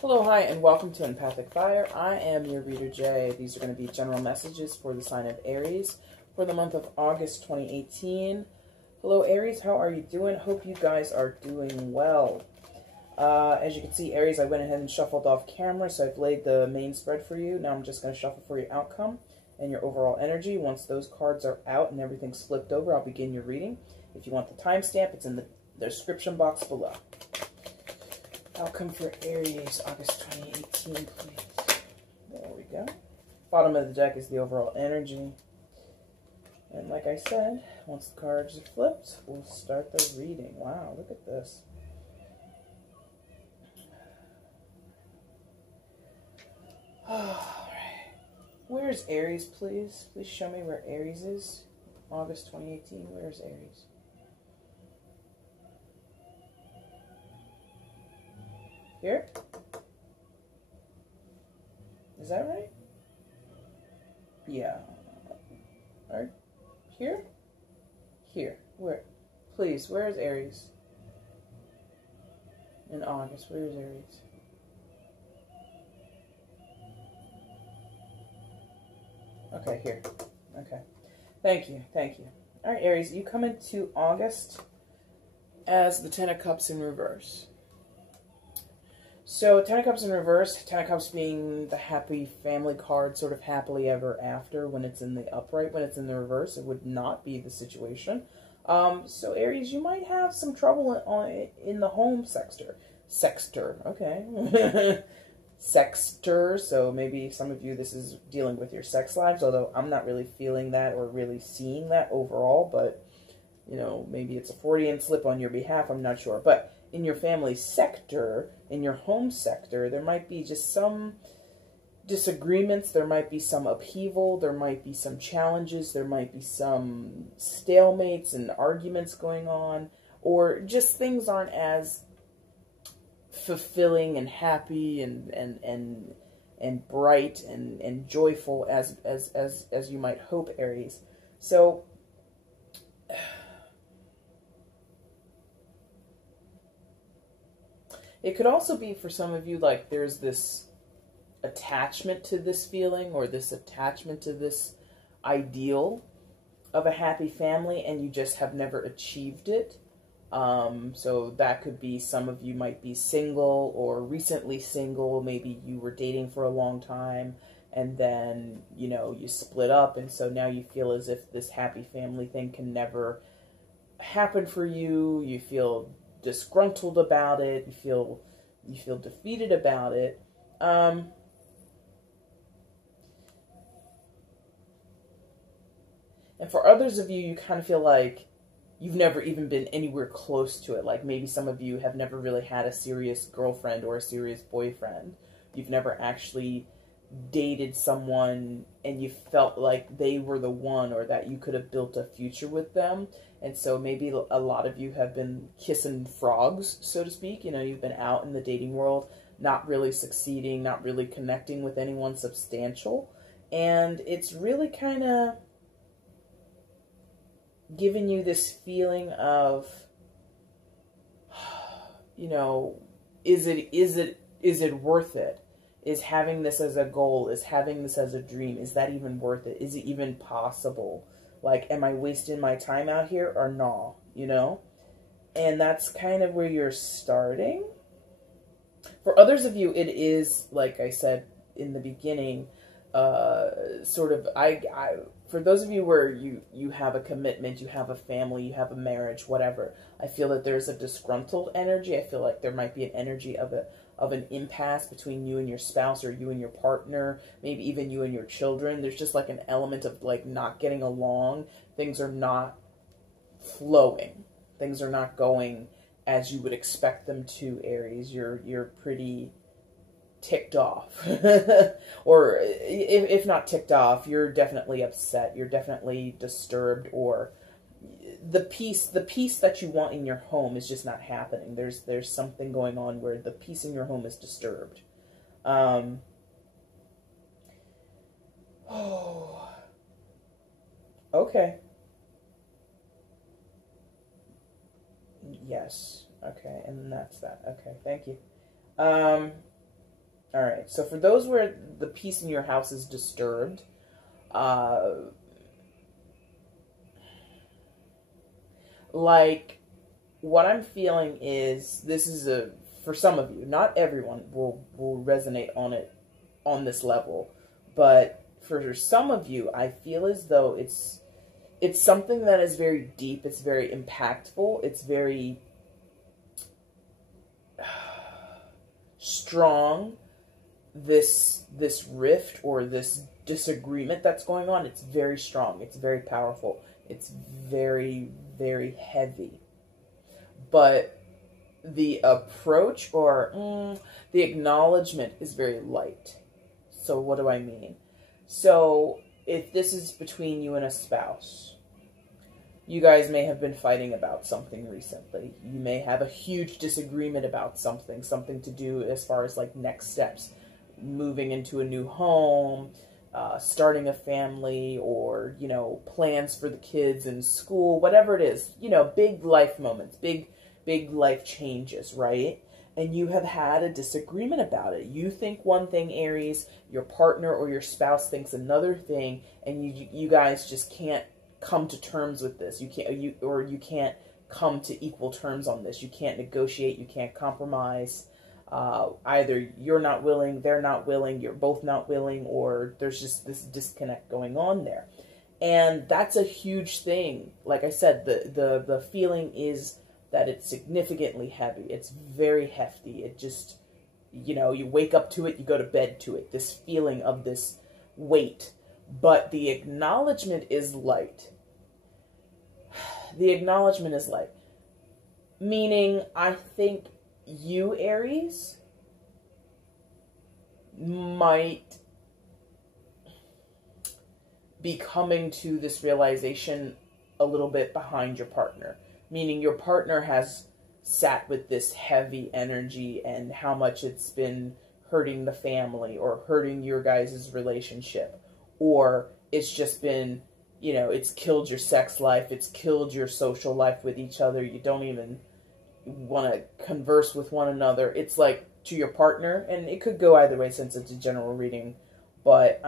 Hello, hi, and welcome to EmpathicFire. I am your reader, Jay. These are going to be general messages for the sign of Aries for the month of August 2018. Hello, Aries. How are you doing? Hope you guys are doing well. As you can see, Aries, I went ahead and shuffled off camera, so I've laid the main spread for you. Now I'm just going to shuffle for your outcome and your overall energy. Once those cards are out and everything's flipped over, I'll begin your reading. If you want the timestamp, it's in the description box below. Outcome for Aries, August 2018, please. There we go. Bottom of the deck is the overall energy. And like I said, once the cards are flipped, we'll start the reading. Wow, look at this. Alright. Where's Aries, please? Please show me where Aries is. August 2018, where's Aries? Here? Is that right? Yeah. Right here? Here. Where? Please, where is Aries? In August, where is Aries? Okay, here. Okay. Thank you, thank you. Alright, Aries, you come into August as the Ten of Cups in reverse. So, Ten of Cups in reverse, Ten of Cups being the happy family card, sort of happily ever after when it's in the upright. When it's in the reverse, it would not be the situation. So, Aries, you might have some trouble in the home sexter, okay. Sexter, so maybe some of you, this is dealing with your sex lives, although I'm not really feeling that or really seeing that overall, but, you know, maybe it's a Freudian slip on your behalf, I'm not sure. But in your family sector, in your home sector, there might be just some disagreements, there might be some upheaval, there might be some challenges, there might be some stalemates and arguments going on, or just things aren't as fulfilling and happy and bright and joyful as you might hope, Aries. So it could also be for some of you like there's this attachment to this feeling or this attachment to this ideal of a happy family and you just have never achieved it. So that could be some of you might be single or recently single. Maybe you were dating for a long time and then, you know, you split up. And so now you feel as if this happy family thing can never happen for you. You feel disgruntled about it. You feel defeated about it. And for others of you, you kind of feel like you've never even been anywhere close to it. Like maybe some of you have never really had a serious girlfriend or a serious boyfriend. You've never actually dated someone and you felt like they were the one or that you could have built a future with them. And so maybe a lot of you have been kissing frogs, so to speak. You know, you've been out in the dating world, not really succeeding, not really connecting with anyone substantial. And it's really kind of giving you this feeling of, you know, is it worth it? Is having this as a goal, is having this as a dream, is that even worth it? Is it even possible? Like, am I wasting my time out here or no? You know? And that's kind of where you're starting. For others of you, it is, like I said in the beginning, sort of, for those of you where you have a commitment, you have a family, you have a marriage, whatever, I feel that there's a disgruntled energy. I feel like there might be an energy of an impasse between you and your spouse or you and your partner, maybe even you and your children. There's just like an element of like not getting along. Things are not flowing. Things are not going as you would expect them to, Aries. You're pretty ticked off. Or if not ticked off, you're definitely upset. You're definitely disturbed, or the peace that you want in your home is just not happening. There's something going on where the peace in your home is disturbed. Oh, okay. Yes. Okay, and that's that. Okay, thank you. All right. So for those where the peace in your house is disturbed, like what I'm feeling is this is for some of you, not everyone will resonate on this level, but for some of you, I feel as though it's something that is very deep, it's very impactful, it's very strong. This rift or this disagreement that's going on, it's very strong, it's very powerful, it's very, very heavy. But the approach or the acknowledgement is very light. So what do I mean? So if this is between you and a spouse, you guys may have been fighting about something recently. You may have a huge disagreement about something to do as far as like next steps, moving into a new home, starting a family, or, you know, plans for the kids in school, whatever it is, you know, big life moments, big life changes, right? And you have had a disagreement about it. You think one thing, Aries, your partner or your spouse thinks another thing, and you guys just can't come to terms with this. You can't come to equal terms on this. You can't negotiate, you can't compromise. Either you're not willing, they're not willing, you're both not willing, or there's just this disconnect going on there. And that's a huge thing. Like I said, the feeling is that it's significantly heavy. It's very hefty. It just, you know, you wake up to it, you go to bed to it. This feeling of this weight. But the acknowledgement is light. The acknowledgement is light. Meaning, I think you, Aries, might be coming to this realization a little bit behind your partner. Meaning your partner has sat with this heavy energy and how much it's been hurting the family or hurting your guys' relationship. Or it's just been, you know, it's killed your sex life. It's killed your social life with each other. You don't even want to converse with one another. It's like to your partner, and it could go either way since it's a general reading, but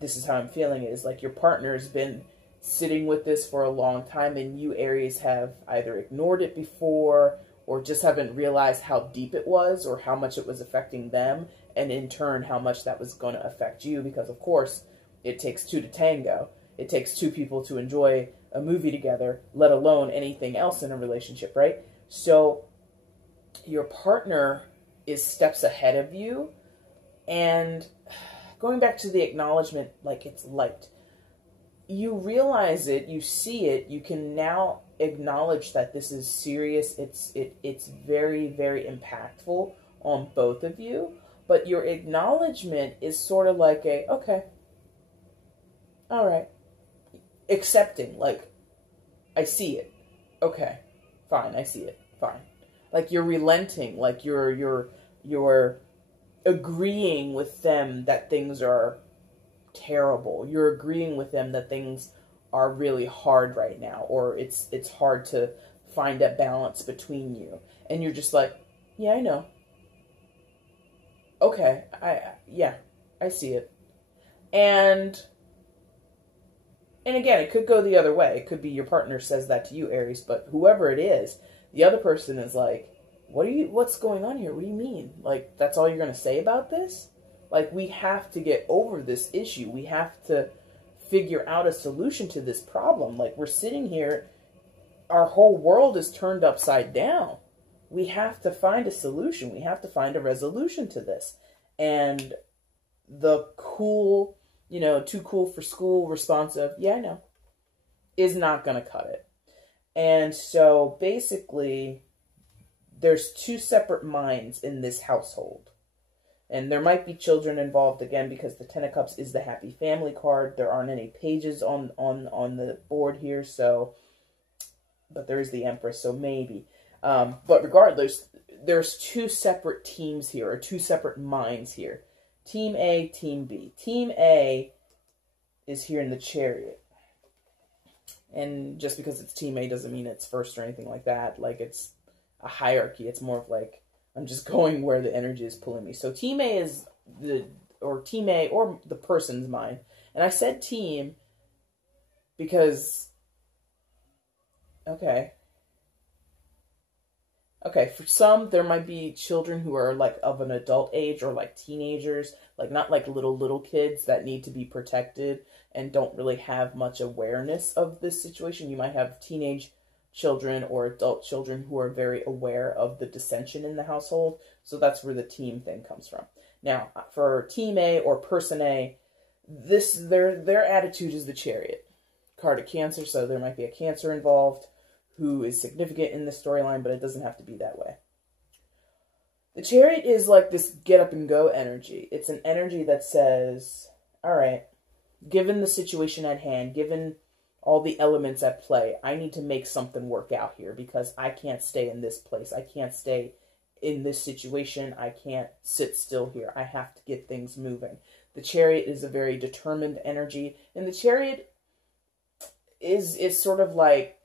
this is how I'm feeling it, is like your partner has been sitting with this for a long time, and you, Aries, have either ignored it before or just haven't realized how deep it was or how much it was affecting them, and in turn how much that was going to affect you, because of course it takes two to tango. It takes two people to enjoy a movie together, let alone anything else in a relationship, right? So your partner is steps ahead of you, and going back to the acknowledgement, like it's light. You realize it, you see it, you can now acknowledge that this is serious, it's very, very impactful on both of you, but your acknowledgement is sort of like a, okay, all right, accepting, like, I see it, okay, fine, I see it, fine. Like you're relenting, like you're agreeing with them that things are terrible. You're agreeing with them that things are really hard right now, or it's hard to find a balance between you. And you're just like, yeah, I know. Okay, I see it. And again, it could go the other way. It could be your partner says that to you, Aries, but whoever it is, the other person is like, what's going on here? What do you mean? Like, that's all you're going to say about this? Like, we have to get over this issue. We have to figure out a solution to this problem. Like, we're sitting here, our whole world is turned upside down. We have to find a solution. We have to find a resolution to this. And the cool, you know, too cool for school response of, yeah, I know, is not going to cut it. And so basically, there's two separate minds in this household. And there might be children involved again, because the Ten of Cups is the happy family card. There aren't any pages on the board here, so, but there is the Empress, so maybe. But regardless, there's two separate teams here, or two separate minds here. Team A, Team B. Team A is here in the Chariot. And just because it's Team A doesn't mean it's first or anything like that. Like, it's a hierarchy. It's more of like, I'm just going where the energy is pulling me. So Team A is or team A or the person's mind. And I said team because, okay, for some, there might be children who are like of an adult age or like teenagers, like not like little kids that need to be protected and don't really have much awareness of this situation. You might have teenage children or adult children who are very aware of the dissension in the household. So that's where the team thing comes from. Now, for team A or person A, their attitude is the Chariot. Card of Cancer, so there might be a Cancer involved who is significant in the storyline, but it doesn't have to be that way. The Chariot is like this get up and go energy. It's an energy that says, all right, given the situation at hand, given all the elements at play, I need to make something work out here because I can't stay in this place. I can't stay in this situation. I can't sit still here. I have to get things moving. The Chariot is a very determined energy, and the Chariot is sort of like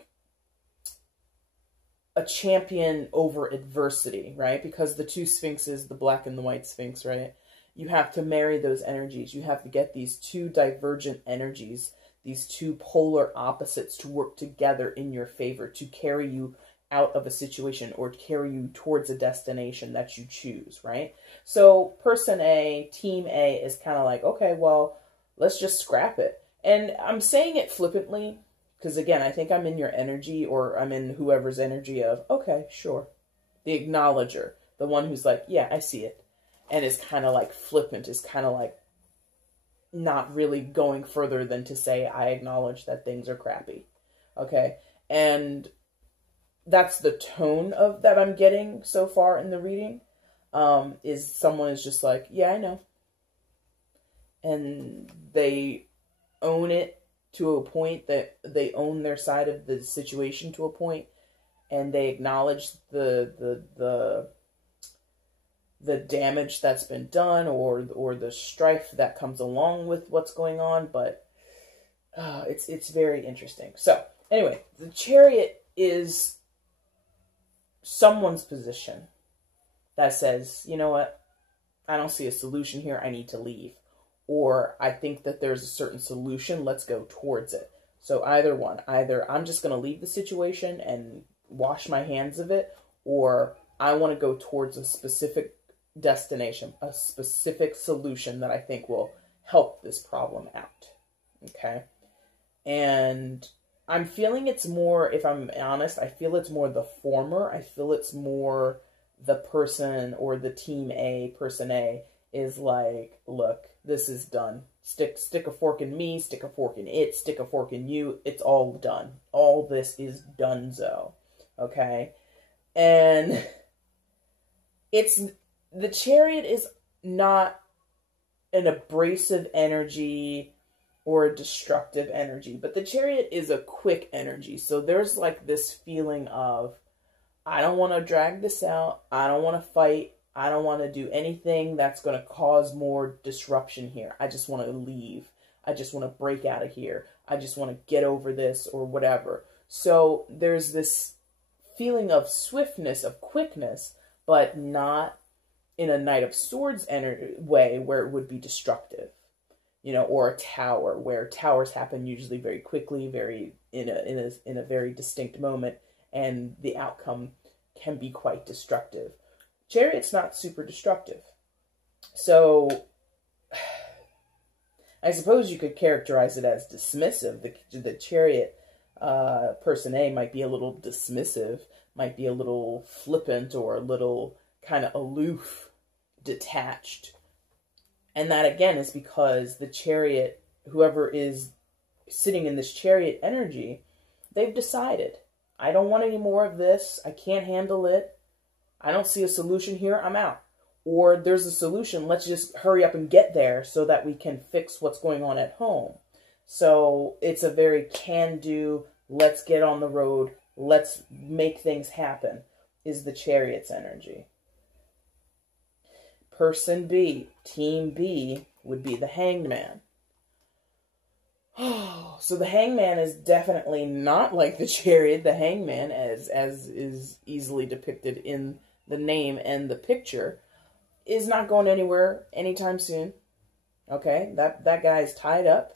a champion over adversity, right? Because the two sphinxes, the black and the white sphinx, right? You have to marry those energies. You have to get these two divergent energies, these two polar opposites to work together in your favor, to carry you out of a situation or carry you towards a destination that you choose, right? So person A, team A is kind of like, okay, well, let's just scrap it. And I'm saying it flippantly because, again, I think I'm in your energy, or I'm in whoever's energy of, okay, sure. The acknowledger, the one who's like, yeah, I see it. And is kind of like flippant, is kind of like not really going further than to say, I acknowledge that things are crappy. Okay? And that's the tone of that I'm getting so far in the reading, is someone is just like, yeah, I know. And they own it to a point, that they own their side of the situation to a point, and they acknowledge the damage that's been done, or the strife that comes along with what's going on. But it's very interesting. So anyway, the Chariot is someone's position that says, you know what, I don't see a solution here, I need to leave. Or I think that there's a certain solution, let's go towards it. So either one. Either I'm just going to leave the situation and wash my hands of it, or I want to go towards a specific destination, a specific solution that I think will help this problem out. Okay? And I'm feeling it's more, if I'm honest, I feel it's more the former. I feel it's more the person or the team A, person A, is like, look, this is done. Stick a fork in me, stick a fork in it, stick a fork in you. It's all done. All this is donezo. Okay? And the Chariot is not an abrasive energy or a destructive energy, but the Chariot is a quick energy. So there's like this feeling of, I don't want to drag this out. I don't want to fight. I don't want to do anything that's going to cause more disruption here. I just want to leave. I just want to break out of here. I just want to get over this or whatever. So there's this feeling of swiftness, of quickness, but not in a Knight of Swords way where it would be destructive. You know, or a tower, where towers happen usually very quickly, very in a very distinct moment, and the outcome can be quite destructive. Chariot's not super destructive. So I suppose you could characterize it as dismissive. The Chariot person A might be a little dismissive, might be a little flippant, or a little kind of aloof, detached. And that, again, is because the Chariot, whoever is sitting in this Chariot energy, they've decided, I don't want any more of this. I can't handle it. I don't see a solution here. I'm out. Or there's a solution. Let's just hurry up and get there so that we can fix what's going on at home. So it's a very can-do, let's get on the road, let's make things happen, is the Chariot's energy. Person B, team B, would be the Hanged Man. Oh, so the Hangman is definitely not like the Chariot. The Hangman, as is easily depicted in the name and the picture, is not going anywhere anytime soon. Okay, that guy is tied up.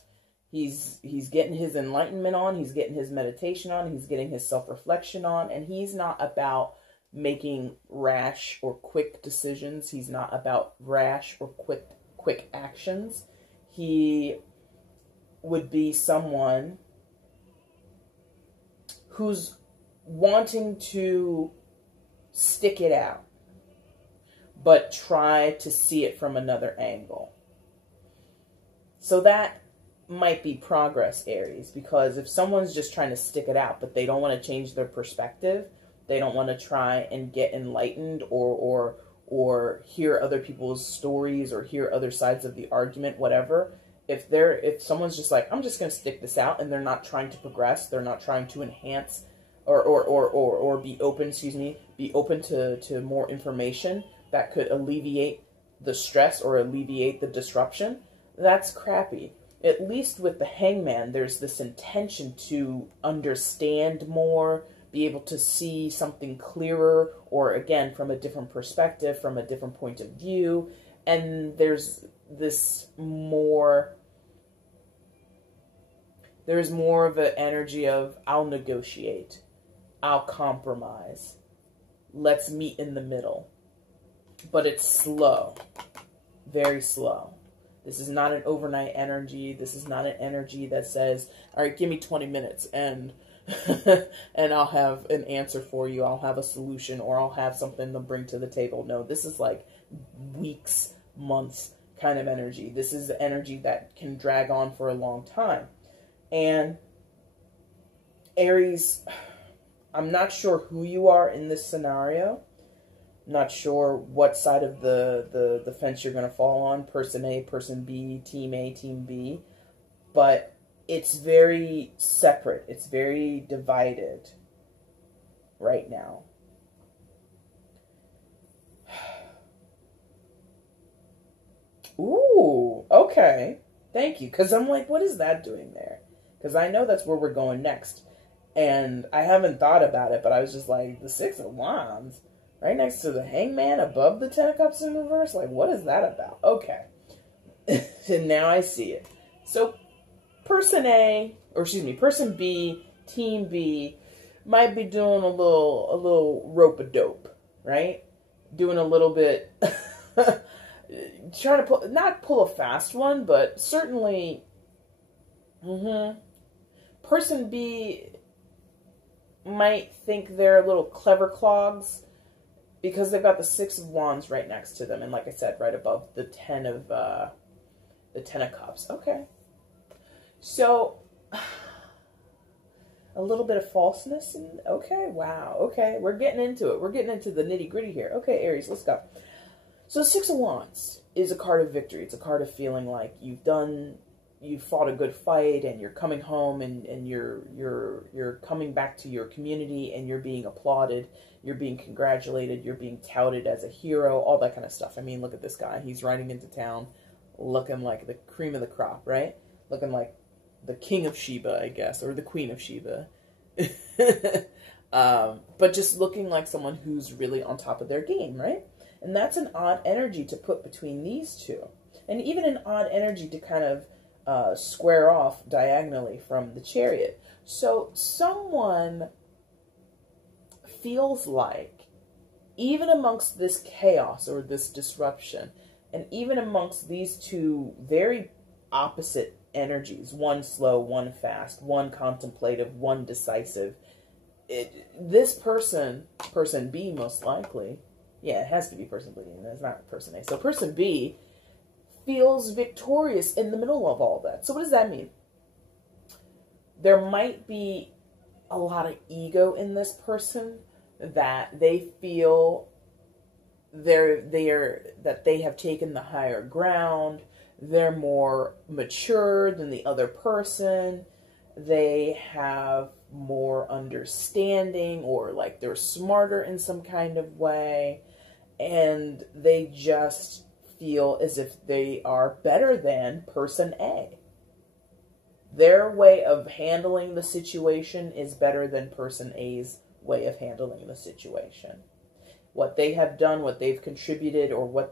He's getting his enlightenment on. He's getting his meditation on. He's getting his self-reflection on. And he's not about making rash or quick decisions. He's not about rash or quick actions. He would be someone who's wanting to stick it out, but try to see it from another angle. So that might be progress, Aries, because if someone's just trying to stick it out, but they don't want to change their perspective, they don't want to try and get enlightened or hear other people's stories or hear other sides of the argument, whatever. If someone's just like, I'm just going to stick this out, and they're not trying to progress, they're not trying to enhance or be open, be open to more information that could alleviate the stress or alleviate the disruption, that's crappy. At least with the Hangman, there's this intention to understand more, be able to see something clearer, or again, from a different perspective, from a different point of view. And there's more of an energy of, I'll negotiate, I'll compromise, let's meet in the middle. But it's slow, very slow. This is not an overnight energy. This is not an energy that says, all right, give me 20 minutes and and I'll have an answer for you. I'll have a solution, or I'll have something to bring to the table. No, this is like weeks, months kind of energy. This is the energy that can drag on for a long time. And Aries, I'm not sure who you are in this scenario. Not sure what side of the fence you're going to fall on. Person A, person B, team A, team B. But it's very separate. It's very divided right now. Ooh, okay. Thank you. Because I'm like, what is that doing there? Because I know that's where we're going next. And I haven't thought about it, but I was just like, the Six of Wands, right next to the Hangman, above the Ten of Cups in reverse? Like, what is that about? Okay. And now I see it. So, person A, or excuse me, person B, team B, might be doing a little rope-a-dope, right? Doing a little bit, trying to not pull a fast one, but certainly, person B might think they're little clever clogs because they've got the Six of Wands right next to them, and like I said, right above the Ten of Cups. Okay, so a little bit of falseness, and okay, wow, okay, we're getting into it. We're getting into the nitty gritty here. Okay, Aries, let's go. So the Six of Wands is a card of victory. It's a card of feeling like you've fought a good fight, and you're coming home, and you're coming back to your community, and you're being applauded, you're being congratulated, you're being touted as a hero, all that kind of stuff. I mean, look at this guy. He's riding into town looking like the cream of the crop, right? Looking like the King of Sheba, I guess, or the Queen of Sheba. But just looking like someone who's really on top of their game, right? And that's an odd energy to put between these two. And even an odd energy to kind of square off diagonally from the Chariot. So someone feels like, even amongst this chaos or this disruption, and even amongst these two very opposite energies, one slow, one fast, one contemplative, one decisive, this person B most likely, yeah, it has to be person B, and it's not person A. So person B feels victorious in the middle of all that. So what does that mean? There might be a lot of ego in this person, that they feel that they have taken the higher ground. They're more mature than the other person. They have more understanding, or like they're smarter in some kind of way. And they just feel as if they are better than person A. Their way of handling the situation is better than person A's way of handling the situation. what they have done, what they've contributed, or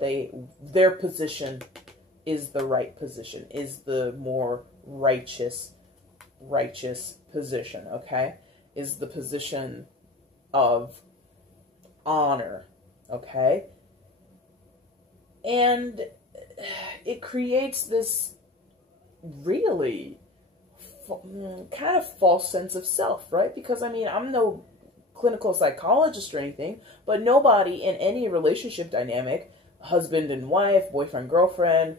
their position is the right position, is the more righteous position, okay? Is the position of honor, okay? And it creates this really kind of false sense of self, right? Because, I mean, I'm no clinical psychologist or anything, but nobody in any relationship dynamic, husband and wife, boyfriend, girlfriend,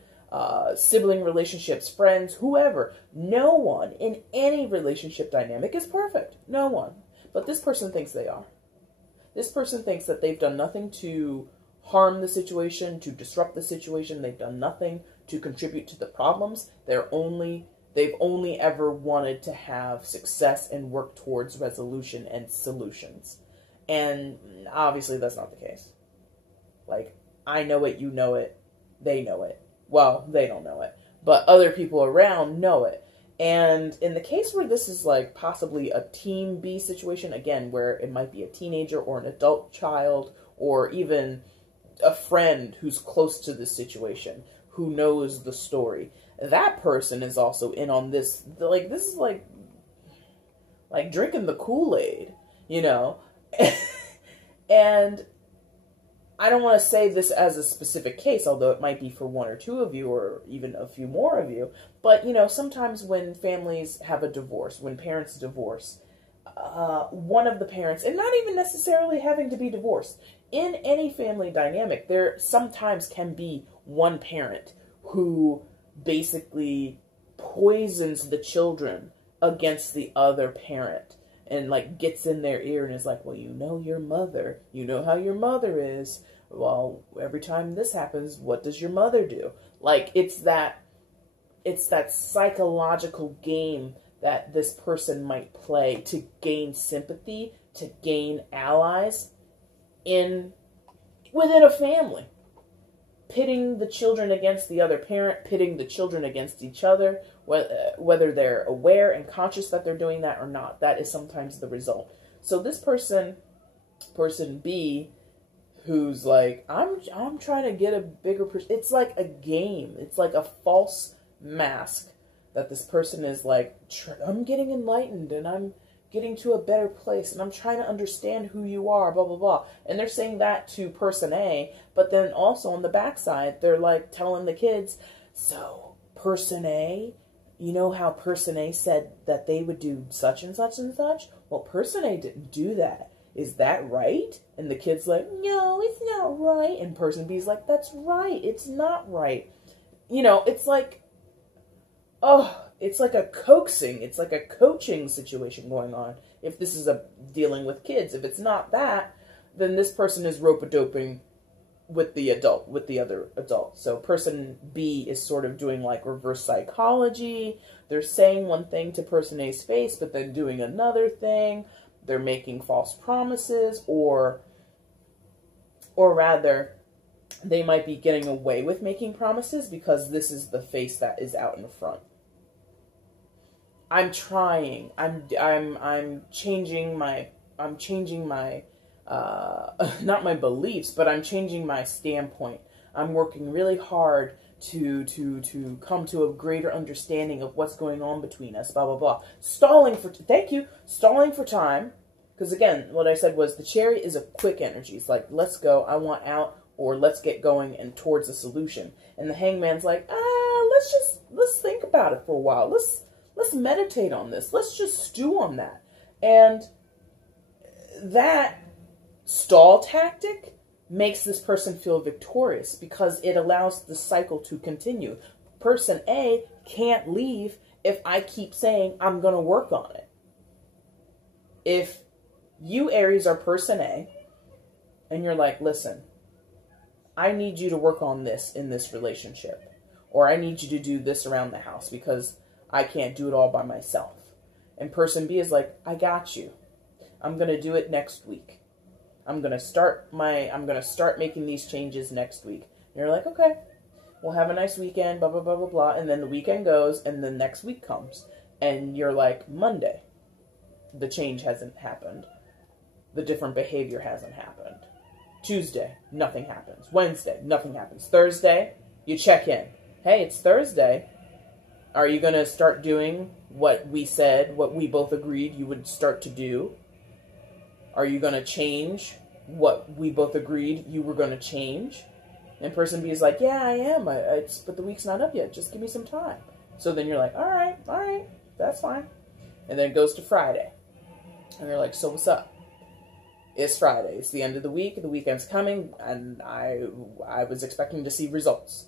sibling relationships, friends, whoever, no one in any relationship dynamic is perfect. No one. But this person thinks they are. This person thinks that they've done nothing to harm the situation, to disrupt the situation. They've done nothing to contribute to the problems. They've only ever wanted to have success and work towards resolution and solutions. And obviously that's not the case. Like, I know it, you know it, they know it. Well, they don't know it, but other people around know it. And in the case where this is like possibly a team B situation, again, where it might be a teenager or an adult child or even a friend who's close to this situation, who knows the story, that person is also in on this. Like, this is like drinking the Kool-Aid, you know? And I don't want to say this as a specific case, although it might be for one or two of you or even a few more of you. But, you know, sometimes when families have a divorce, when parents divorce, one of the parents, and not even necessarily having to be divorced, in any family dynamic, there sometimes can be one parent who basically poisons the children against the other parent. And, like, gets in their ear and is like, well, you know your mother. You know how your mother is. Well, every time this happens, what does your mother do? Like, it's that psychological game that this person might play to gain sympathy, to gain allies within a family. Pitting the children against the other parent, pitting the children against each other, whether they're aware and conscious that they're doing that or not. That is sometimes the result. So this person B, who's like, I'm trying to get a bigger person. It's like a game. It's like a false mask that this person is like, I'm getting enlightened and I'm getting to a better place and I'm trying to understand who you are, blah, blah, blah. And they're saying that to person A, but then also on the backside, they're like telling the kids, so person A, you know how person A said that they would do such and such and such? Well, person A didn't do that. Is that right? And the kid's like, no, it's not right. And person B's like, that's right. It's not right. You know, it's like, oh, it's like a coaxing. It's like a coaching situation going on. If this is dealing with kids. If it's not that, then this person is rope-a-doping with the other adult. So person B is sort of doing like reverse psychology. They're saying one thing to person A's face, but then doing another thing. They're making false promises, or rather, they might be getting away with making promises because this is the face that is out in front. I'm trying. I'm changing my not my beliefs, but I'm changing my standpoint. I'm working really hard to come to a greater understanding of what's going on between us, blah, blah, blah. Stalling for time. Because again, what I said was the Chariot is a quick energy. It's like, let's go, I want out, or let's get going and towards a solution. And the Hangman's like, let's think about it for a while. Let's meditate on this. Let's just stew on that. And that stall tactic makes this person feel victorious because it allows the cycle to continue. Person A can't leave if I keep saying I'm going to work on it. If you, Aries, are person A, and you're like, listen, I need you to work on this in this relationship, or I need you to do this around the house because I can't do it all by myself. And person B is like, I got you. I'm going to do it next week. I'm going to start making these changes next week. And you're like, okay, we'll have a nice weekend, blah, blah, blah, blah, blah. And then the weekend goes, and the next week comes. And you're like, Monday, the change hasn't happened. The different behavior hasn't happened. Tuesday, nothing happens. Wednesday, nothing happens. Thursday, you check in. Hey, it's Thursday. Are you going to start doing what we said, what we both agreed you would start to do? Are you going to change what we both agreed you were going to change? And person B is like, yeah, I am. But the week's not up yet. Just give me some time. So then you're like, all right, that's fine. And then it goes to Friday. And you're like, so what's up? It's Friday. It's the end of the week. The weekend's coming. And I was expecting to see results.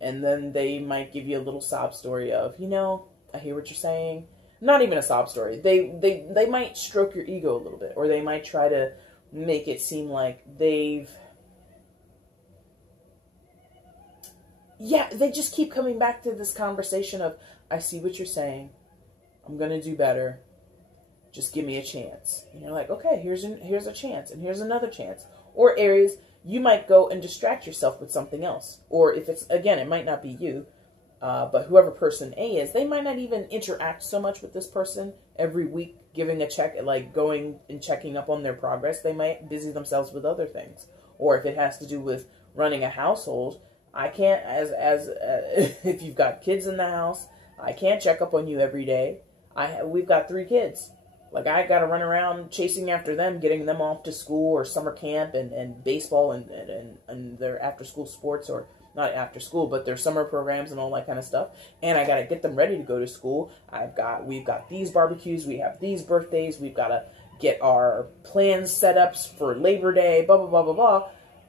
And then they might give you a little sob story of, you know, I hear what you're saying. Not even a sob story. They might stroke your ego a little bit. Or they might try to make it seem like they just keep coming back to this conversation of, I see what you're saying. I'm going to do better. Just give me a chance. And you're like, okay, here's a chance. And here's another chance. Or Aries, you might go and distract yourself with something else. Or if it's, again, it might not be you, but whoever person A is, they might not even interact so much with this person every week, giving a check, like going and checking up on their progress. They might busy themselves with other things. Or if it has to do with running a household, I can't, if you've got kids in the house, I can't check up on you every day. We've got 3 kids. Like, I got to run around chasing after them, getting them off to school or summer camp and baseball and their after-school sports, or not after school, but their summer programs and all that kind of stuff. And I got to get them ready to go to school. We've got these barbecues, we have these birthdays, we've got to get our plans set up for Labor Day, blah, blah, blah, blah, blah.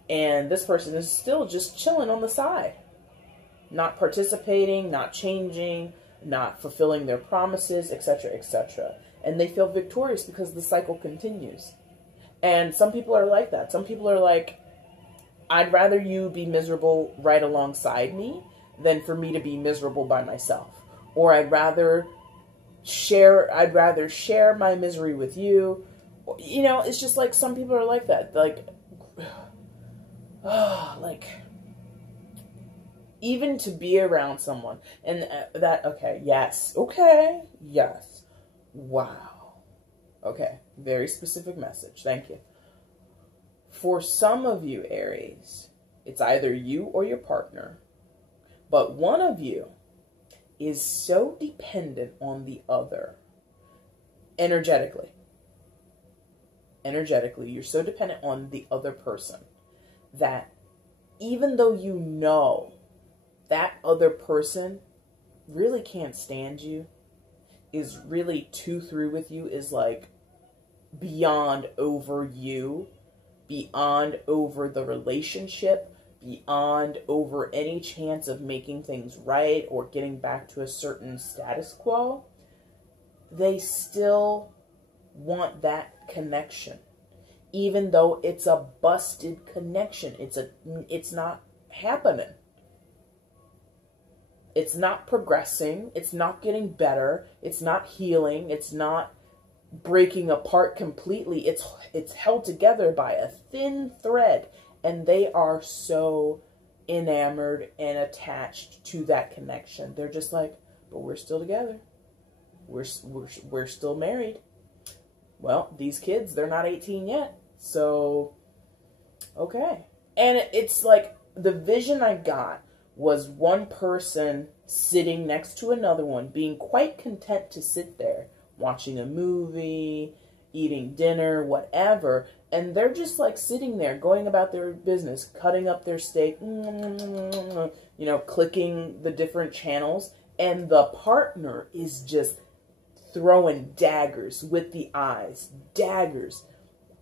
And this person is still just chilling on the side. Not participating, not changing, not fulfilling their promises, etc., etc. And they feel victorious because the cycle continues. And some people are like that. Some people are like, I'd rather you be miserable right alongside me than for me to be miserable by myself. Or I'd rather share my misery with you. You know, it's just like some people are like that. Like, even to be around someone. And okay, yes. Wow. Okay, very specific message. Thank you. For some of you, Aries, it's either you or your partner, but one of you is so dependent on the other energetically. Energetically, you're so dependent on the other person that even though you know that other person really can't stand you, is really too through with you, is like beyond over you, beyond over the relationship, beyond over any chance of making things right or getting back to a certain status quo, they still want that connection. Even though it's a busted connection, it's not happening. It's not progressing. It's not getting better. It's not healing. It's not breaking apart completely. It's held together by a thin thread, and they are so enamored and attached to that connection. They're just like, but we're still together. We're still married. Well, these kids, they're not 18 yet. So, okay. And it's like the vision I got was one person sitting next to another one, being quite content to sit there, watching a movie, eating dinner, whatever, and they're just like sitting there, going about their business, cutting up their steak, you know, clicking the different channels, and the partner is just throwing daggers with the eyes, daggers,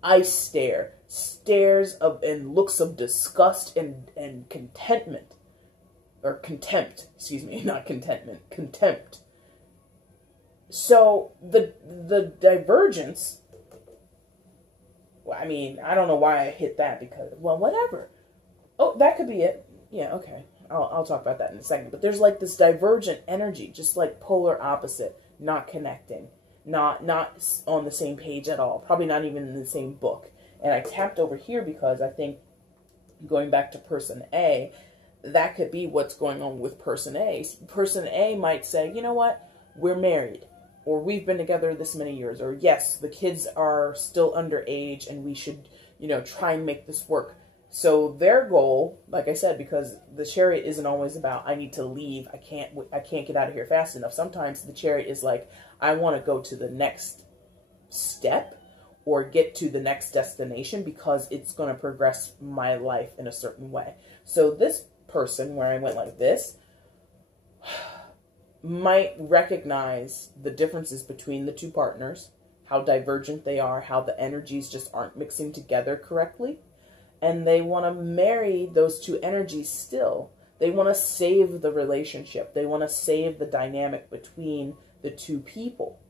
ice stares of and looks of disgust and contentment. Or contempt, excuse me, not contentment, contempt. So the divergence, well, I mean, I don't know why I hit that because, well, whatever. Oh, that could be it. Yeah, okay. I'll talk about that in a second. But there's like this divergent energy, just like polar opposite, not connecting, not on the same page at all, probably not even in the same book. And I tapped over here because I think, going back to person A, that could be what's going on with person A. Person A might say, you know what, we're married. or we've been together this many years, or yes, the kids are still underage and we should, you know, try and make this work. So their goal, like I said, because the Chariot isn't always about, I need to leave, I can't get out of here fast enough. Sometimes the Chariot is like, I want to go to the next step or get to the next destination because it's going to progress my life in a certain way. So this person, where I went like this, might recognize the differences between the two partners, how divergent they are, how the energies just aren't mixing together correctly. And they want to marry those two energies still. They want to save the relationship. They want to save the dynamic between the two people,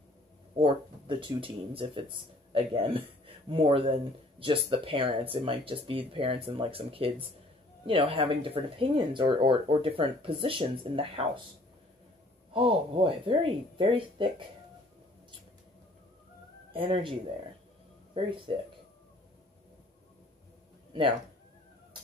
or the two teams, if it's, again, more than just the parents. It might just be the parents and like some kids, you know, having different opinions or different positions in the house. Oh boy, very, very thick energy there. Very thick. Now,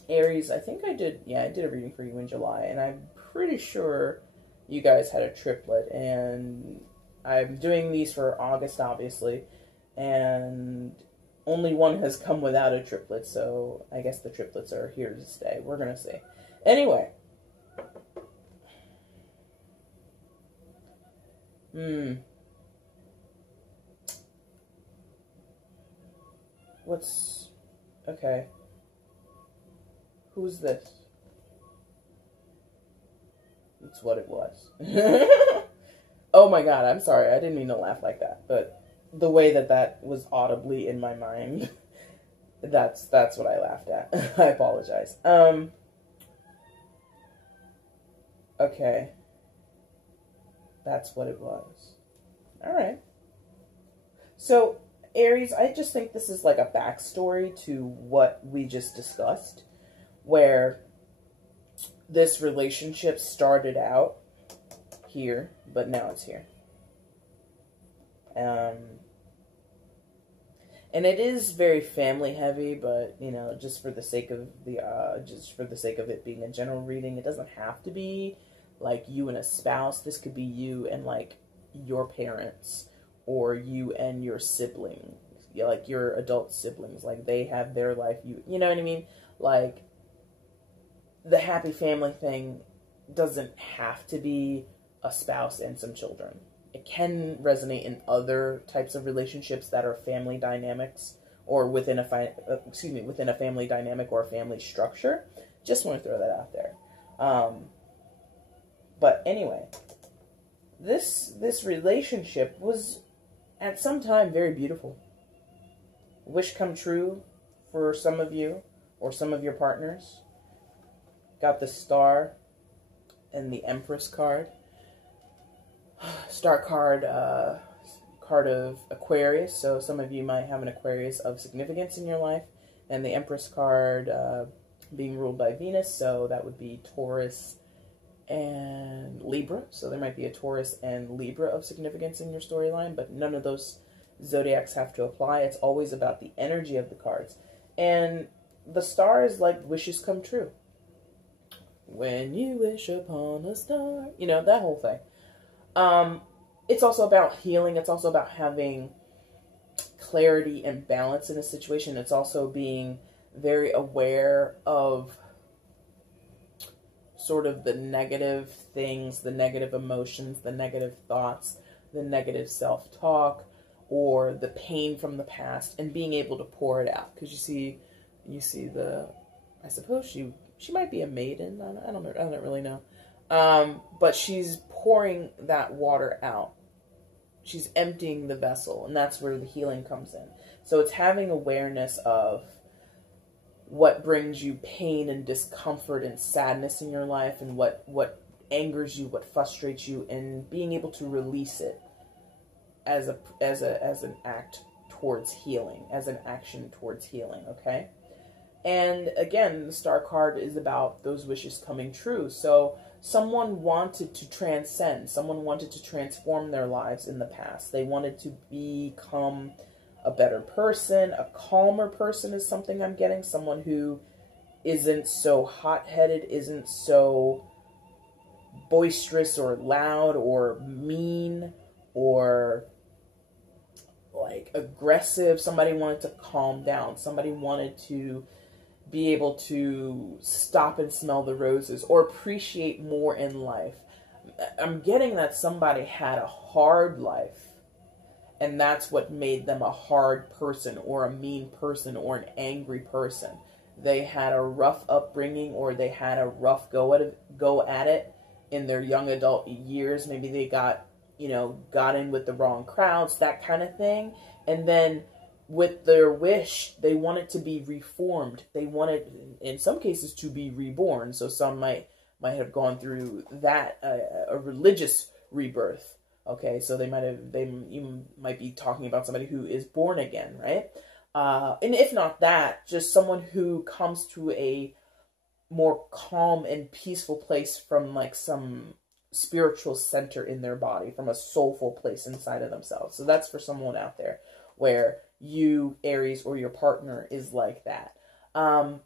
Aries, I think I did a reading for you in July, and I'm pretty sure you guys had a triplet, and I'm doing these for August, obviously, and only one has come without a triplet, so I guess the triplets are here to stay. We're going to see. Anyway. Okay. Who's this? It's what it was. Oh my god, I'm sorry. I didn't mean to laugh like that, but the way that was audibly in my mind, that's what I laughed at. I apologize. Okay. That's what it was. Alright. So, Aries, I just think this is like a backstory to what we just discussed, where this relationship started out here, but now it's here. And it is very family heavy, but you know, just for the sake of it being a general reading, it doesn't have to be like you and a spouse. This could be you and like your parents, or you and your siblings, like your adult siblings, like they have their life, you know what I mean? Like, the happy family thing doesn't have to be a spouse and some children. It can resonate in other types of relationships that are family dynamics, or within a family dynamic or a family structure. Just want to throw that out there. But anyway, this relationship was at some time very beautiful. Wish come true for some of you or some of your partners. Got the Star and the Empress card. Star card, card of Aquarius, so some of you might have an Aquarius of significance in your life. And the Empress card being ruled by Venus, so that would be Taurus and Libra. So there might be a Taurus and Libra of significance in your storyline, but none of those zodiacs have to apply. It's always about the energy of the cards. And the Star is like wishes come true. When you wish upon a star, you know, that whole thing. It's also about healing. It's also about having clarity and balance in a situation. It's also being very aware of sort of the negative things, the negative emotions, the negative thoughts, the negative self-talk, or the pain from the past, and being able to pour it out. Because you see the, I suppose she might be a maiden. I don't really know. But she's pouring that water out. She's emptying the vessel, and that's where the healing comes in. So it's having awareness of what brings you pain and discomfort and sadness in your life, and what angers you, what frustrates you, and being able to release it as an act towards healing, as an action towards healing, okay? And again, the Star card is about those wishes coming true. So someone wanted to transcend, someone wanted to transform their lives in the past. They wanted to become a better person, a calmer person is something I'm getting. Someone who isn't so hot-headed, isn't so boisterous or loud or mean or like aggressive. Somebody wanted to calm down. Somebody wanted to be able to stop and smell the roses or appreciate more in life. I'm getting that somebody had a hard life, and that's what made them a hard person or a mean person or an angry person. They had a rough upbringing, or they had a rough go at it in their young adult years. Maybe they got in with the wrong crowds, that kind of thing. And then with their wish, they wanted to be reformed. They wanted, in some cases, to be reborn. So some might have gone through that, a religious rebirth. Okay, so you might be talking about somebody who is born again, right? And if not that, just someone who comes to a more calm and peaceful place from like some spiritual center in their body, from a soulful place inside of themselves. So that's for someone out there where you, Aries, or your partner is like that. And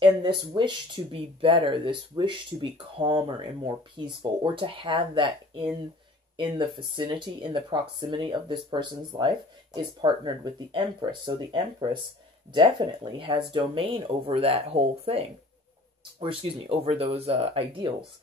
this wish to be better, this wish to be calmer and more peaceful, or to have that in the vicinity, in the proximity of this person's life, is partnered with the Empress. So the Empress definitely has domain over that whole thing, or excuse me, over those ideals.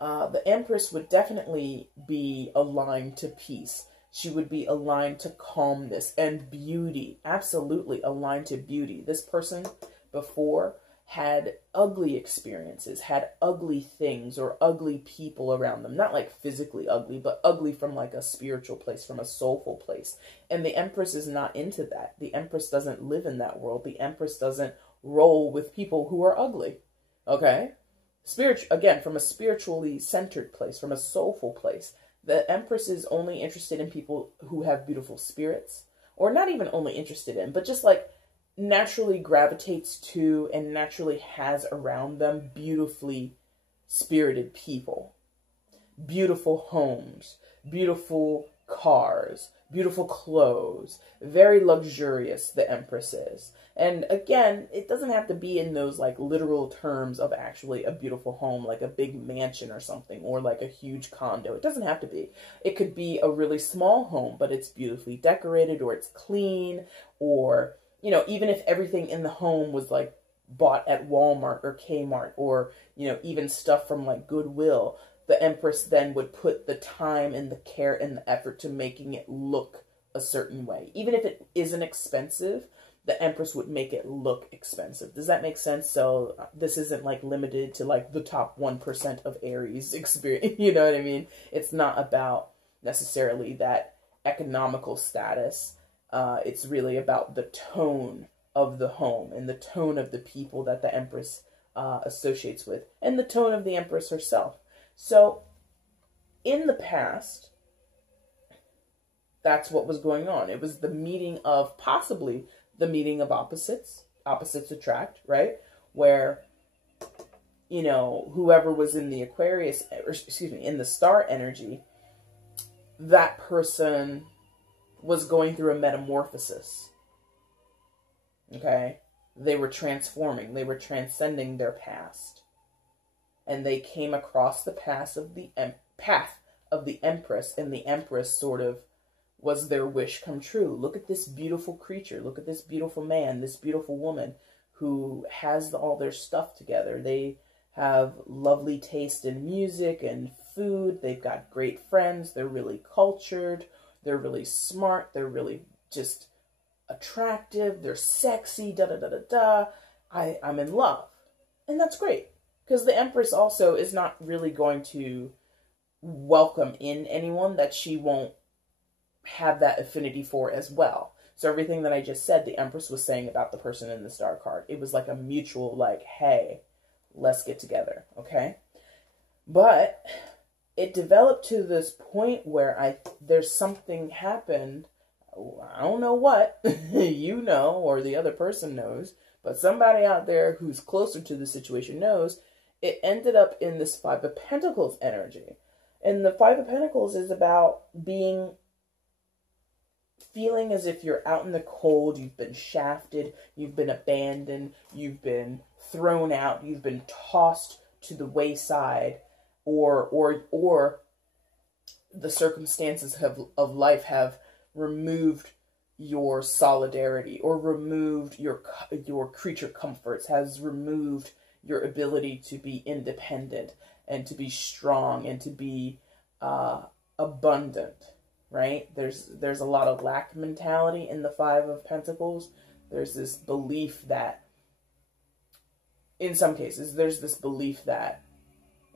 The Empress would definitely be aligned to peace. She would be aligned to calmness and beauty. Absolutely aligned to beauty. This person before had ugly experiences, had ugly things or ugly people around them. Not like physically ugly, but ugly from like a spiritual place, from a soulful place. And the Empress is not into that. The Empress doesn't live in that world. The Empress doesn't roll with people who are ugly. Okay? Again, from a spiritually centered place, from a soulful place. The Empress is only interested in people who have beautiful spirits, or not even only interested in, but just like naturally gravitates to and naturally has around them beautifully spirited people. Beautiful homes, beautiful cars, beautiful clothes, very luxurious, the Empress is. And again, it doesn't have to be in those like literal terms of actually a beautiful home, like a big mansion or something, or like a huge condo. It doesn't have to be. It could be a really small home, but it's beautifully decorated, or it's clean, or, even if everything in the home was like bought at Walmart or Kmart, or, even stuff from like Goodwill, the Empress then would put the time and the care and the effort to making it look a certain way. Even if it isn't expensive, the Empress would make it look expensive. Does that make sense? So this isn't like limited to like the top 1% of Aries experience. You know what I mean? It's not about necessarily that economical status. It's really about the tone of the home and the tone of the people that the Empress associates with, and the tone of the Empress herself. So in the past, that's what was going on. It was the meeting of, possibly the meeting of opposites. Opposites attract, right? Where, whoever was in the Aquarius, or excuse me, in the star energy, that person was going through a metamorphosis. Okay? They were transforming. They were transcending their past. And they came across the path of the Empress, and the Empress sort of was their wish come true. Look at this beautiful creature. Look at this beautiful man, this beautiful woman who has all their stuff together. They have lovely taste in music and food. They've got great friends. They're really cultured. They're really smart. They're really just attractive. They're sexy. I'm in love. And that's great. Because the Empress also is not really going to welcome in anyone that she won't have that affinity for as well. So everything that I just said, the Empress was saying about the person in the star card. It was like a mutual, like, hey, let's get together, okay? But it developed to this point where there's something happened. I don't know what, or the other person knows, but somebody out there who's closer to the situation knows. It ended up in this Five of Pentacles energy. And the Five of Pentacles is about feeling as if you're out in the cold, you've been shafted, you've been abandoned, you've been thrown out, you've been tossed to the wayside, or the circumstances of life have removed your solidarity, or removed your creature comforts, has removed your ability to be independent and to be strong and to be abundant, right? There's a lot of lack mentality in the Five of Pentacles. There's this belief that, in some cases, there's this belief that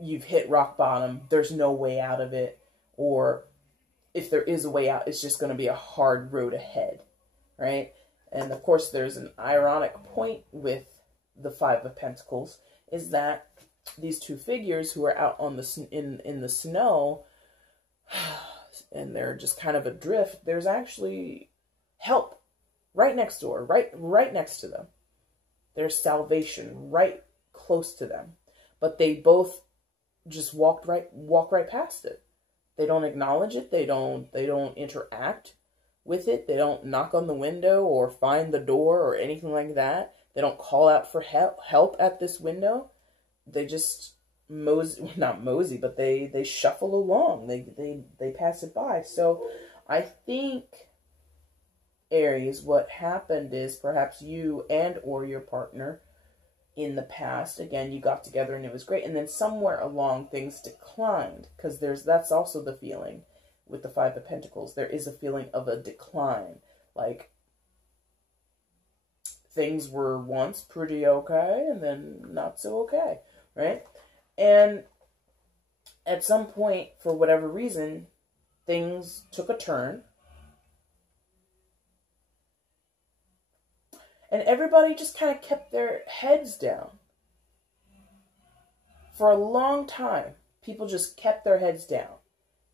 you've hit rock bottom, there's no way out of it, or if there is a way out, it's just going to be a hard road ahead, right? And of course, there's an ironic point with the Five of Pentacles, is that these two figures who are out on the in the snow, and they're just kind of adrift, there's actually help right next door, right next to them. There's salvation right close to them, but they both just walk right past it. They don't acknowledge it. They don't interact with it. They don't knock on the window or find the door or anything like that. They don't call out for help at this window. They just not mosey, but they shuffle along. They pass it by. So I think, Aries, what happened is perhaps you and or your partner in the past, again, you got together and it was great, and then somewhere along things declined, because that's also the feeling with the Five of Pentacles. There is a feeling of a decline, like things were once pretty okay and then not so okay, right? And at some point, for whatever reason, things took a turn, and everybody just kind of kept their heads down. For a long time, people just kept their heads down.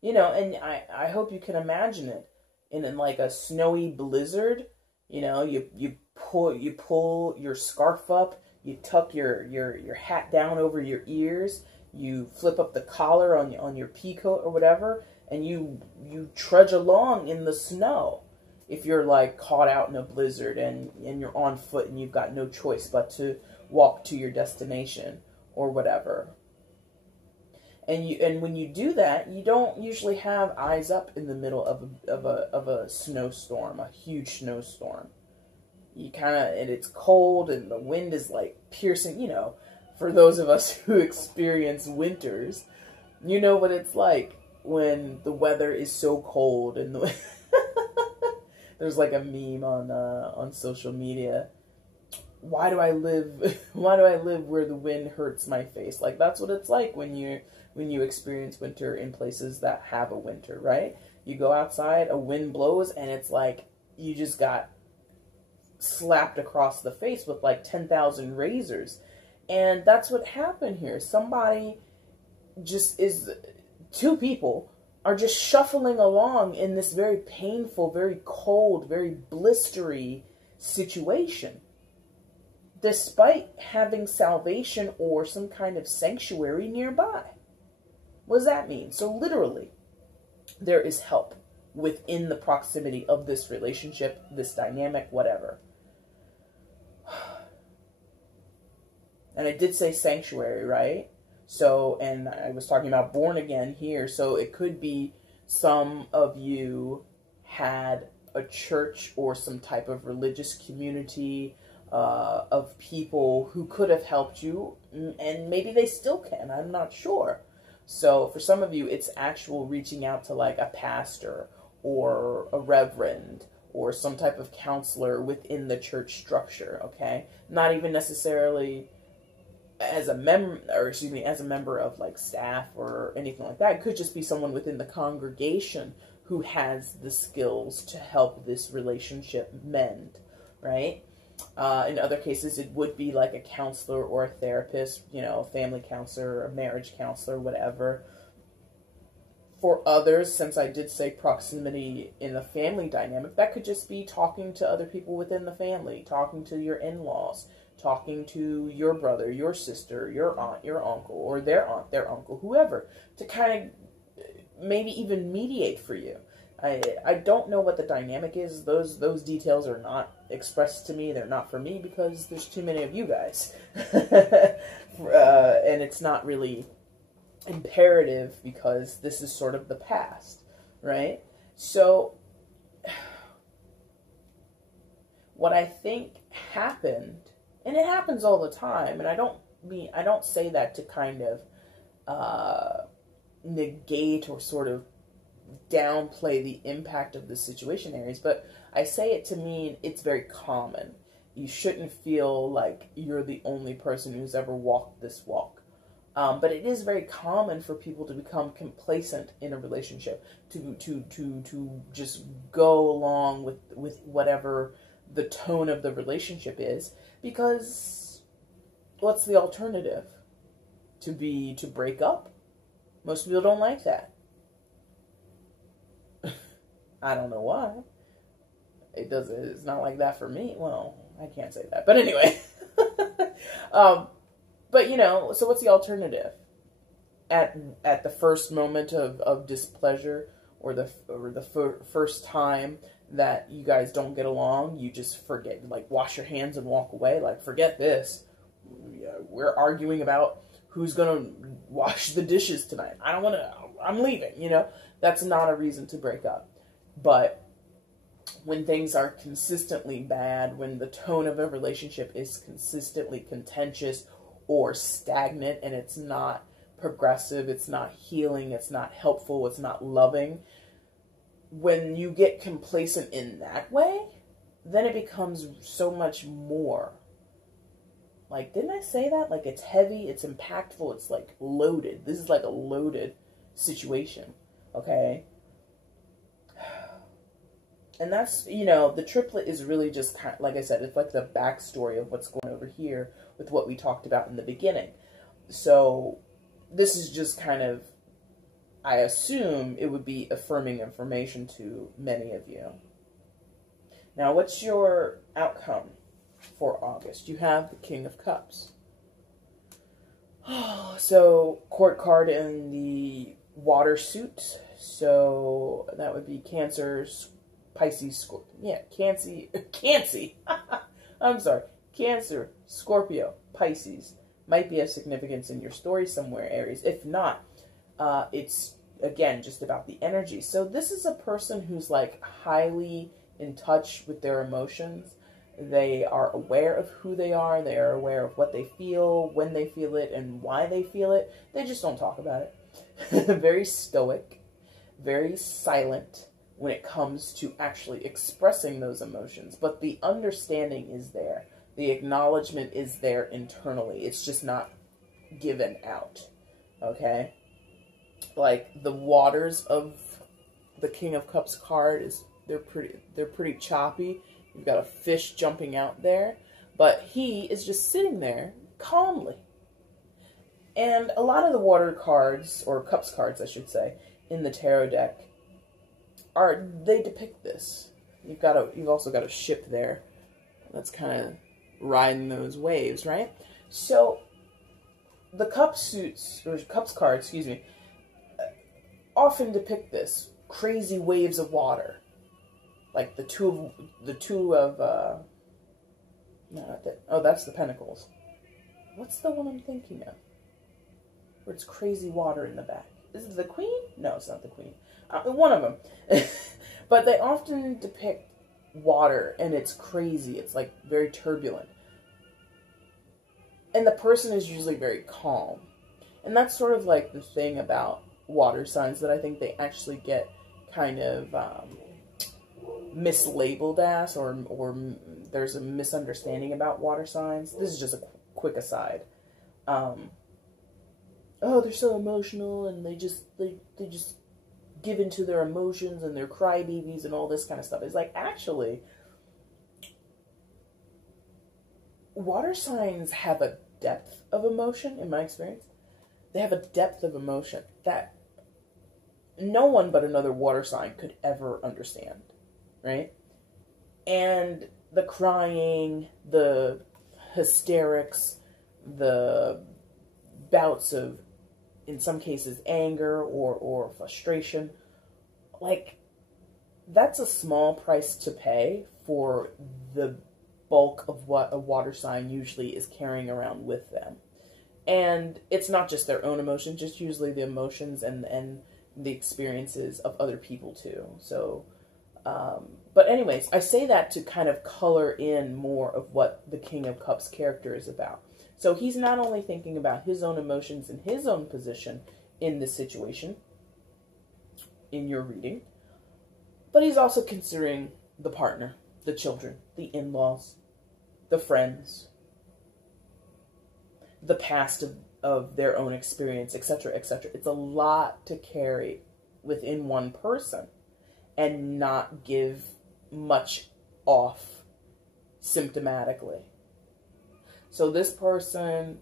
You know, and I hope you can imagine it. In like a snowy blizzard, you know, you pull your scarf up, you tuck your hat down over your ears, you flip up the collar on your pea coat or whatever, and you trudge along in the snow. If you're like caught out in a blizzard and you're on foot and you've got no choice but to walk to your destination or whatever. And when you do that, you don't usually have eyes up in the middle of a snowstorm, a huge snowstorm. You kind of, and it's cold and the wind is like piercing, you know, for those of us who experience winters, you know what it's like when the weather is so cold and the there's like a meme on social media. Why do I live where the wind hurts my face? Like, that's what it's like when you experience winter in places that have a winter, right? You go outside, a wind blows, and it's like you just got slapped across the face with like 10,000 razors. And that's what happened here. Two people are just shuffling along in this very painful, very cold, very blistery situation, despite having salvation or some kind of sanctuary nearby. What does that mean? So literally, there is help within the proximity of this relationship, this dynamic, whatever. And I did say sanctuary, right? So, and I was talking about born again here, so it could be some of you had a church or some type of religious community of people who could have helped you, and maybe they still can, I'm not sure. So for some of you, it's actual reaching out to like a pastor or a reverend or some type of counselor within the church structure, okay? Not even necessarily as a member of like staff or anything like that. It could just be someone within the congregation who has the skills to help this relationship mend, right? In other cases, it would be like a counselor or a therapist, you know, a family counselor, a marriage counselor, whatever. For others, since I did say proximity in the family dynamic, that could just be talking to other people within the family, talking to your in-laws, talking to your brother, your sister, your aunt, your uncle, or their aunt, their uncle, whoever, to kind of maybe even mediate for you. I don't know what the dynamic is. Those details are not expressed to me. They're not for me because there's too many of you guys. And it's not really imperative because this is sort of the past, right? So what I think happened, and it happens all the time, and I don't say that to kind of negate or sort of downplay the impact of the situation, Aries, but I say it to mean it's very common. You shouldn't feel like you're the only person who's ever walked this walk. But it is very common for people to become complacent in a relationship, to just go along with whatever the tone of the relationship is, because what's the alternative? To break up? Most people don't like that. I don't know why. It's not like that for me. Well, I can't say that. But anyway. But, you know, so what's the alternative? At the first moment of displeasure, or the first time that you guys don't get along, you just forget, like, wash your hands and walk away. Like, forget this. We're arguing about who's going to wash the dishes tonight. I'm leaving, you know. That's not a reason to break up. But when things are consistently bad, when the tone of a relationship is consistently contentious or stagnant, and it's not progressive, it's not healing, it's not helpful, it's not loving, when you get complacent in that way, then it becomes so much more. Like, didn't I say that? Like, it's heavy, it's impactful, it's like loaded. This is like a loaded situation, okay? And that's, you know, the triplet is really just kind of, like I said, it's like the backstory of what's going over here with what we talked about in the beginning. So this is just kind of, I assume it would be affirming information to many of you. Now, what's your outcome for August? You have the King of Cups. So, court card in the water suit. So that would be Cancer, Pisces, I'm sorry. Cancer, Scorpio, Pisces. Might be of significance in your story somewhere, Aries. If not, it's, again, just about the energy. So this is a person who's, like, highly in touch with their emotions. They are aware of who they are. They are aware of what they feel, when they feel it, and why they feel it. They just don't talk about it. Very stoic, very silent when it comes to actually expressing those emotions. But the understanding is there. The acknowledgement is there internally. It's just not given out. Okay? Like, the waters of the King of Cups card they're pretty choppy. You've got a fish jumping out there, but he is just sitting there calmly. And a lot of the water cards, or cups cards, I should say, in the tarot deck, they depict this. You've also got a ship there that's kind of riding those waves, right? So the cups cards, excuse me, often depict this crazy waves of water, like the two of no, not that. Oh, that's the Pentacles. What's the one I'm thinking of? Where it's crazy water in the back. Is it the Queen? No, it's not the Queen. One of them. But they often depict water, and it's crazy. It's like very turbulent. And the person is usually very calm. And that's sort of like the thing about water signs that I think they actually get kind of mislabeled as, or there's a misunderstanding about water signs. This is just a quick aside. Oh, they're so emotional, and they just give into their emotions, and they're crybabies and all this kind of stuff. It's like, actually, water signs have a depth of emotion, in my experience. They have a depth of emotion that no one but another water sign could ever understand, right? And the crying, the hysterics, the bouts of, in some cases, anger or frustration, like, that's a small price to pay for the bulk of what a water sign usually is carrying around with them. And it's not just their own emotions, just usually the emotions and the experiences of other people too. So, but anyways, I say that to kind of color in more of what the King of Cups character is about. So he's not only thinking about his own emotions and his own position in this situation, in your reading, but he's also considering the partner, the children, the in-laws, the friends, the past of their own experience, etc., etc. It's a lot to carry within one person and not give much off symptomatically. So this person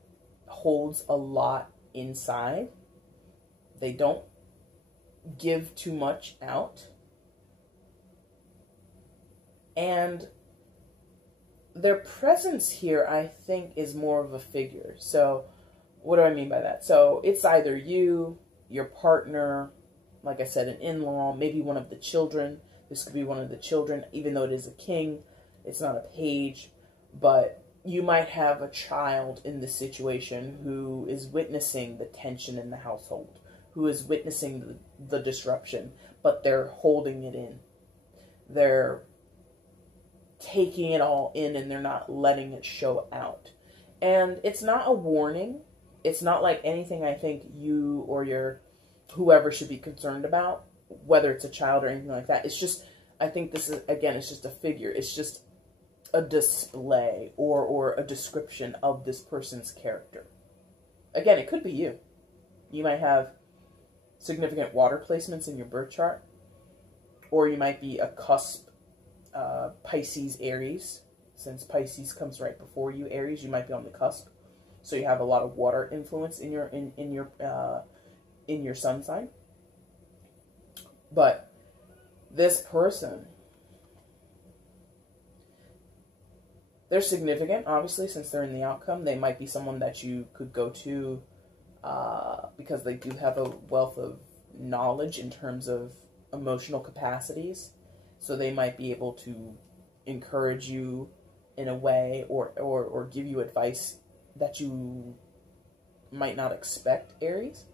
holds a lot inside. They don't give too much out. And their presence here, I think, is more of a figure. So what do I mean by that? So it's either you, your partner, like I said, an in-law, maybe one of the children. This could be one of the children, even though it is a king. It's not a page. But you might have a child in this situation who is witnessing the tension in the household, who is witnessing the disruption, but they're holding it in. They're taking it all in and they're not letting it show out. And it's not a warning. It's not like anything I think you or your whoever should be concerned about, whether it's a child or anything like that. It's just, I think this is, again, it's just a figure. It's just a display or a description of this person's character. Again, it could be you. You might have significant water placements in your birth chart, or you might be a cusp Pisces, Aries. Since Pisces comes right before you, Aries, you might be on the cusp. So you have a lot of water influence in your sun sign. But this person, they're significant, obviously, since they're in the outcome. They might be someone that you could go to because they do have a wealth of knowledge in terms of emotional capacities. So they might be able to encourage you in a way or give you advice that you might not expect, Aries.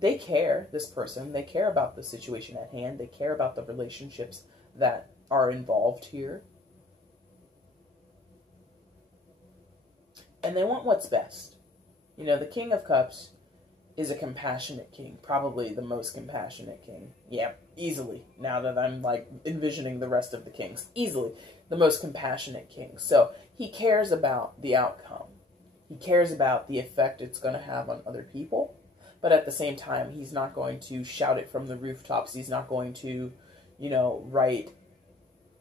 They care, this person. They care about the situation at hand. They care about the relationships that are involved here. And they want what's best. You know, the King of Cups is a compassionate king, probably the most compassionate king. Yeah, easily. Now that I'm like envisioning the rest of the kings, easily the most compassionate king. So he cares about the outcome. He cares about the effect it's going to have on other people. But at the same time, he's not going to shout it from the rooftops. He's not going to, you know, write,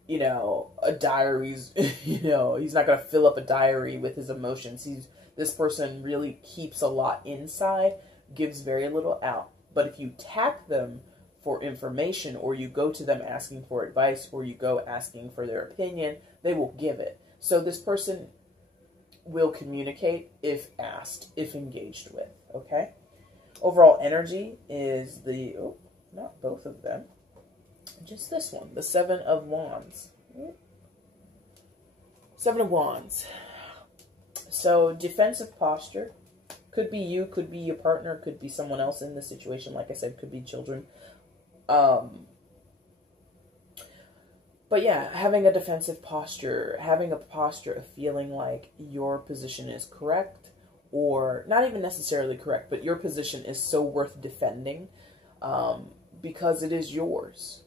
you know, a diaries, you know, he's not going to fill up a diary with his emotions. This person really keeps a lot inside, gives very little out. But if you tap them for information, or you go to them asking for advice, or you go asking for their opinion, they will give it. So this person will communicate if asked, if engaged with, okay? Overall energy is the, oh, not both of them, just this one, the Seven of Wands. Seven of Wands. So defensive posture. Could be you, could be your partner, could be someone else in the situation. Like I said, could be children. But yeah, having a defensive posture, having a posture of feeling like your position is correct, or not even necessarily correct, but your position is so worth defending because it is yours.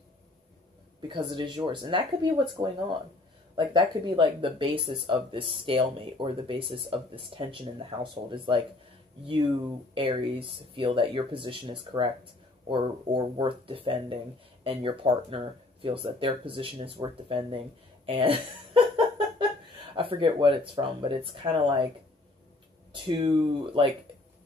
Because it is yours. And that could be what's going on. Like, that could be like the basis of this stalemate, or the basis of this tension in the household, is like, you, Aries, feel that your position is correct or worth defending, and your partner feels that their position is worth defending. And I forget what it's from, but it's kind of like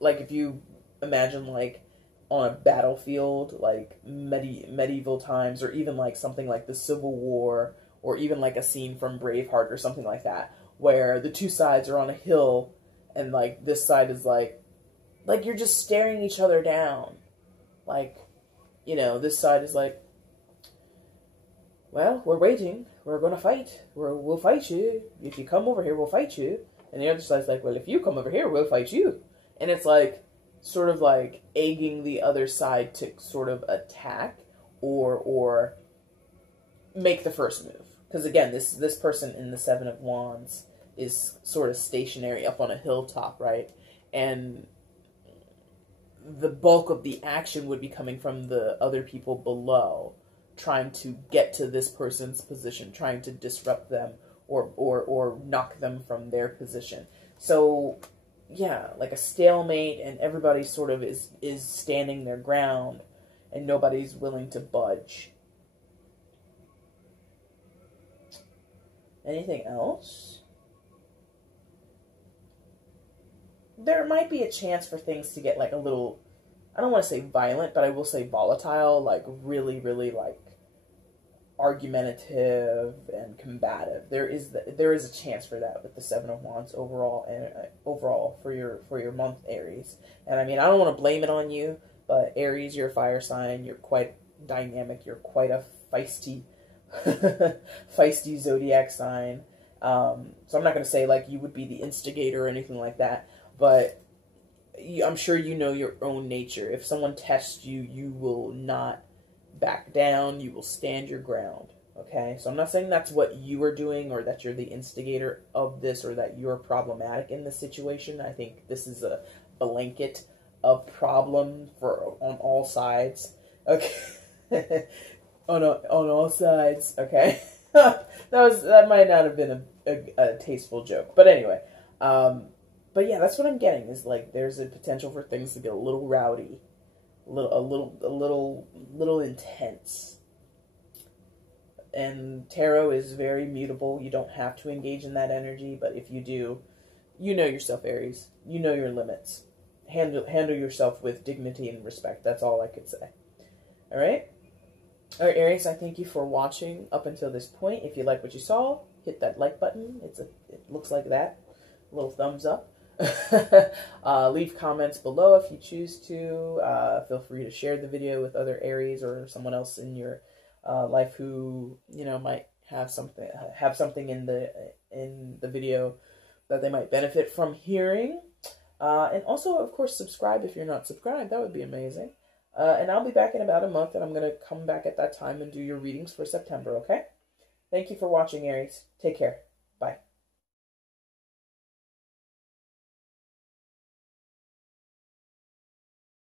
like if you imagine like on a battlefield, like medieval times, or even like something like the Civil War, or even like a scene from Braveheart or something like that, where the two sides are on a hill, and like this side is like you're just staring each other down. Like, you know, this side is like, well, we're waiting. We're going to fight. We'll fight you. If you come over here, we'll fight you. And the other side's like, well, if you come over here, we'll fight you. And it's like, sort of like egging the other side to sort of attack or make the first move. Because again, this person in the Seven of Wands is sort of stationary up on a hilltop, right? And the bulk of the action would be coming from the other people below, trying to get to this person's position, trying to disrupt them or knock them from their position. So, yeah, like a stalemate, and everybody sort of is standing their ground, and nobody's willing to budge. Anything else? There might be a chance for things to get like a little, I don't want to say violent, but I will say volatile, like really, really like argumentative and combative. There is a chance for that with the Seven of Wands overall, and overall for your month, Aries. And I mean, I don't want to blame it on you, but Aries, you're a fire sign. You're quite dynamic. You're quite a feisty feisty zodiac sign. So I'm not going to say like you would be the instigator or anything like that, but I'm sure you know your own nature. If someone tests you, you will not back down. You will stand your ground. Okay? So I'm not saying that's what you are doing, or that you're the instigator of this, or that you're problematic in this situation. I think this is a blanket of problem on all sides. Okay? on all sides. Okay? that might not have been a tasteful joke. But anyway, but yeah, that's what I'm getting, is like there's a potential for things to get a little rowdy, a little intense. And tarot is very mutable. You don't have to engage in that energy, but if you do, you know yourself, Aries. You know your limits. Handle yourself with dignity and respect. That's all I could say. All right? All right, Aries, I thank you for watching up until this point. If you like what you saw, hit that like button. It looks like that. A little thumbs up. Leave comments below if you choose to. Feel free to share the video with other Aries or someone else in your life who, you know, might have something in the video that they might benefit from hearing. And also, of course, subscribe if you're not subscribed. That would be amazing. And I'll be back in about a month, and I'm going to come back at that time and do your readings for September, okay? Thank you for watching, Aries. Take care.